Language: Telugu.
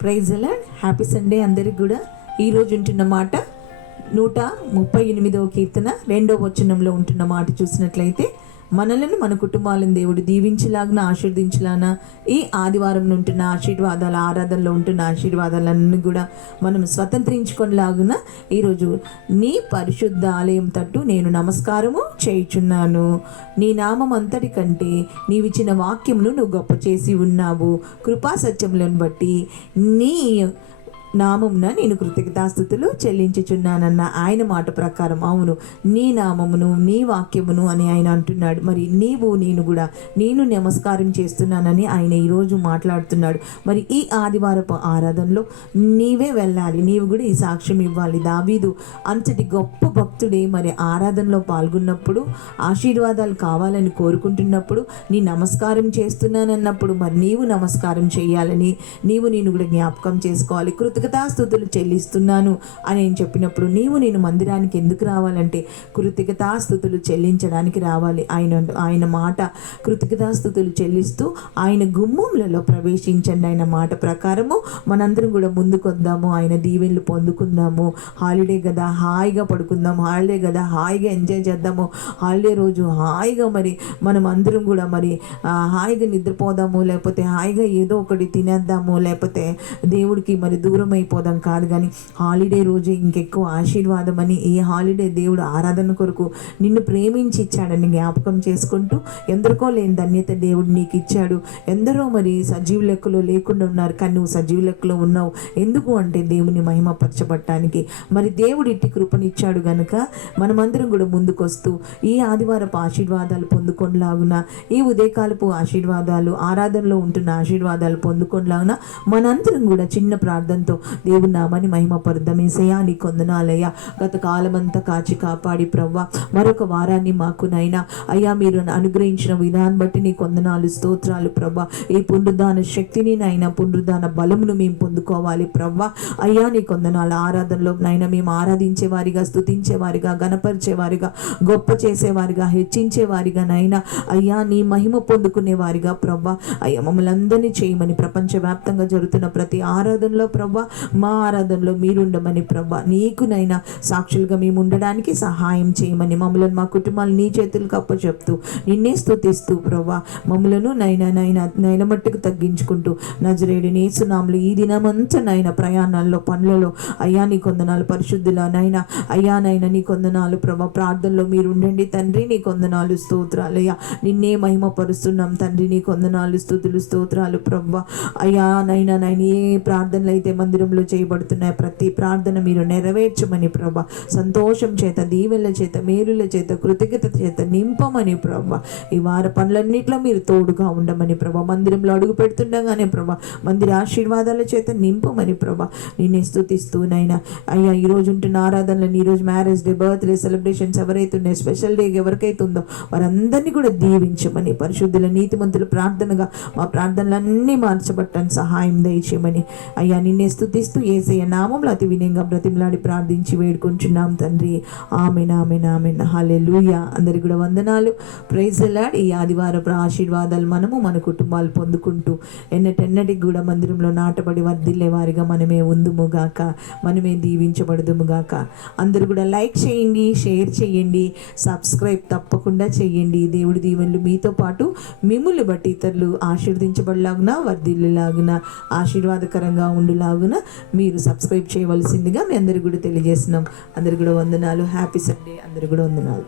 ప్రైజ్ అలాడ్. హ్యాపీ సండే అందరికి కూడా. ఈరోజు ఉంటున్న మాట 138వ కీర్తన 2వ వచనంలో ఉంటున్న మాట చూసినట్లయితే, మనలను మన కుటుంబాలను దేవుడు దీవించలాగిన ఆశీర్వదించలానా ఈ ఆదివారం ఉంటున్న ఆశీర్వాదాలు, ఆరాధనలో ఉంటున్న ఆశీర్వాదాలన్నీ కూడా మనం స్వతంత్రించుకొనిలాగున ఈరోజు నీ పరిశుద్ధ ఆలయం తట్టు నేను నమస్కారము చేయుచున్నాను. నీ నామం అంతటి కంటే నీవిచ్చిన వాక్యమును నువ్వు గొప్ప చేసి ఉన్నావు. కృపా సత్యములను బట్టి నీ నామమున నేను కృతజ్ఞతాస్తుతులు చెల్లించుచున్నానన్న ఆయన మాట ప్రకారం, అవును, నీ నామమును నీ వాక్యమును అని ఆయన అంటున్నాడు. మరి నేను కూడా నేను నమస్కారం చేస్తున్నానని ఆయన ఈరోజు మాట్లాడుతున్నాడు. మరి ఈ ఆదివారపు ఆరాధనలో నీవే వెళ్ళాలి, నీవు కూడా ఈ సాక్ష్యం ఇవ్వాలి. దావీదు అంతటి గొప్ప భక్తుడే మరి ఆరాధనలో పాల్గొన్నప్పుడు, ఆశీర్వాదాలు కావాలని కోరుకుంటున్నప్పుడు, నీ నమస్కారం చేస్తున్నానన్నప్పుడు మరి నీవు నమస్కారం చేయాలని నేను కూడా జ్ఞాపకం చేసుకోవాలి. కృతజ్ఞతాస్తుతులు చెల్లిస్తున్నాను అని నేను చెప్పినప్పుడు నేను మందిరానికి ఎందుకు రావాలంటే కృతజ్ఞతాస్తుతులు చెల్లించడానికి రావాలి. ఆయన మాట కృతజ్ఞతాస్తుతులు చెల్లిస్తూ ఆయన గుమ్మములలో ప్రవేశించండి. ఆయన మాట ప్రకారము మనందరం కూడా ముందుకొద్దాము, ఆయన దీవెనలు పొందుకుందాము. హాలిడే కదా, హాయిగా పడుకుందాం. హాలిడే కదా, హాయిగా ఎంజాయ్ చేద్దాము. హాలిడే రోజు హాయిగా మరి మనం అందరం కూడా మరి హాయిగా నిద్రపోదాము, లేకపోతే హాయిగా ఏదో ఒకటి తినేద్దాము, లేకపోతే దేవుడికి మరి దూరం అయిపోదాం కాదు. కానీ హాలిడే రోజు ఇంకెక్కువ ఆశీర్వాదం అని, ఈ హాలిడే దేవుడు ఆరాధన కొరకు నిన్ను ప్రేమించి ఇచ్చాడని జ్ఞాపకం చేసుకుంటూ, ఎందరికో లేని ధన్యత దేవుడు నీకు ఇచ్చాడు. ఎందరో మరి సజీవ లెక్కలో లేకుండా ఉన్నారు, కానీ నువ్వు సజీవ లెక్కలో ఉన్నావు. ఎందుకు అంటే దేవుని మహిమపరచబడటానికి. మరి దేవుడు ఇట్టి కృపనిచ్చాడు గనుక మనమందరం కూడా ముందుకొస్తూ ఈ ఆదివారపు ఆశీర్వాదాలు పొందుకొనిలాగున, ఈ ఉదయకాలపు ఆశీర్వాదాలు, ఆరాధనలో ఉంటున్న ఆశీర్వాదాలు పొందుకొనిలాగున మనందరం కూడా చిన్న ప్రార్థనతో దేవుని నామాన్ని మహిమపరుద్దాం. యేసయ్యా నీకు వందనాలయ్యా, గత కాలమంతా కాచి కాపాడి ప్రవ్వా మరొక వారాన్ని మాకు నైనా అయ్యా మీరు అనుగ్రహించిన విధానం బట్టి నీకు వందనాలు, స్తోత్రాలు ప్రవ్వా. ఈ పునరుద్ధాన శక్తిని నైనా పునరుద్ధాన బలమును మేము పొందుకోవాలి ప్రవ్వా. అయ్యా నీకు వందనాలు. ఆరాధనలో నైనా మేము ఆరాధించేవారిగా, స్తుతించేవారిగా, గణపరిచేవారిగా, గొప్ప చేసేవారిగా, హెచ్చించేవారిగా నైనా అయ్యా నీ మహిమ పొందుకునేవారిగా ప్రవ్వా. అయ్యా మమ్మల్ని అందరినీ చేయమని, ప్రపంచవ్యాప్తంగా జరుగుతున్న ప్రతి ఆరాధనలో ప్రవ్వా, మా ఆరాధనలో మీరుండమని ప్రవ్వా, నీకునైనా సాక్షులుగా మేము ఉండడానికి సహాయం చేయమని, మమ్మల్ని మా కుటుంబాలు నీ చేతులకు అప్పచెప్తూ నిన్నే స్తుతిస్తూ ప్రవ్వా మమ్మలను నైనా మట్టుకు తగ్గించుకుంటూ నజరేయుని యేసు నామములో ఈ దినమంతా నైనా ప్రయాణాల్లో, పనులలో అయ్యా నీ కొందనాలు, పరిశుద్ధుల నైనా అయ్యా నైనా నీ కొందనాలు ప్రవ్వా. ప్రార్థనలో మీరు ఉండండి తండ్రి, నీ కొందనాలు, స్తోత్రాలు అయ్యా. నిన్నే మహిమపరుస్తున్నాం తండ్రి, నీ కొందనాలు, స్తుతులు, స్తోత్రాలు ప్రవ్వా. అయ్యా నైనా ఏ ప్రార్థనలు అయితే మందిరంలో చేయబడుతున్నాయి, ప్రతి ప్రార్థన మీరు నెరవేర్చమని ప్రభా. సంతోషం చేత, దీవెనల చేత, మేలుల చేత, కృతజ్ఞత చేత నింపమని ప్రభా. ఈ వార పనులన్నింటిలో మీరు తోడుగా ఉండమని ప్రభా. మందిరంలో అడుగు పెడుతుండగానే ప్రభా మందిర ఆశీర్వాదాల చేత నింపమని ప్రభా. నిన్నే స్తుతిస్తూనైనా అయ్యా ఈరోజు ఉంటున్న ఆరాధనలను, ఈరోజు మ్యారేజ్ డే, బర్త్డే సెలబ్రేషన్స్ ఎవరైతే ఉన్నాయో, స్పెషల్ డే ఎవరికైతే ఉందో వారందరినీ కూడా దీవించమని, పరిశుద్ధుల నీతిమంతుల ప్రార్థనగా మా ప్రార్థనలన్నీ మార్చబట్టని సహాయం దయచేయమని అయ్యా నిన్నే స్తుతిస్తూ యేసయ్య నామములో అతి వినయంగా బ్రతిమలాడి ప్రార్థించి వేడుకుంటున్నాం తండ్రి. Amen, amen, amen. హల్లెలూయా. అందరికి కూడా వందనాలు. Praise the lord. ఈ ఆదివారపు ఆశీర్వాదాలు మనము మన కుటుంబాలు పొందుకుంటూ ఎన్నటెన్నటికి కూడా మందిరంలో నాటబడి వర్ధిల్లే వారిగా మనమే ఉందుముగాక, మనమే దీవించబడదుముగాక. అందరూ కూడా లైక్ చేయండి, షేర్ చేయండి, సబ్స్క్రైబ్ తప్పకుండా చేయండి. దేవుడి దీవెనలు మీతో పాటు మిమ్ముల్ని బట్టి ఇతరులు ఆశీర్వదించబడలాగున, వర్ధిల్లులాగున, ఆశీర్వాదకరంగా ఉండులాగున మీరు సబ్స్క్రైబ్ చేయవలసిందిగా మీ అందరికీ కూడా తెలియజేస్తున్నాం. అందరికీ కూడా వందనాలు. Happy Sunday. అందరికీ కూడా వందనాలు.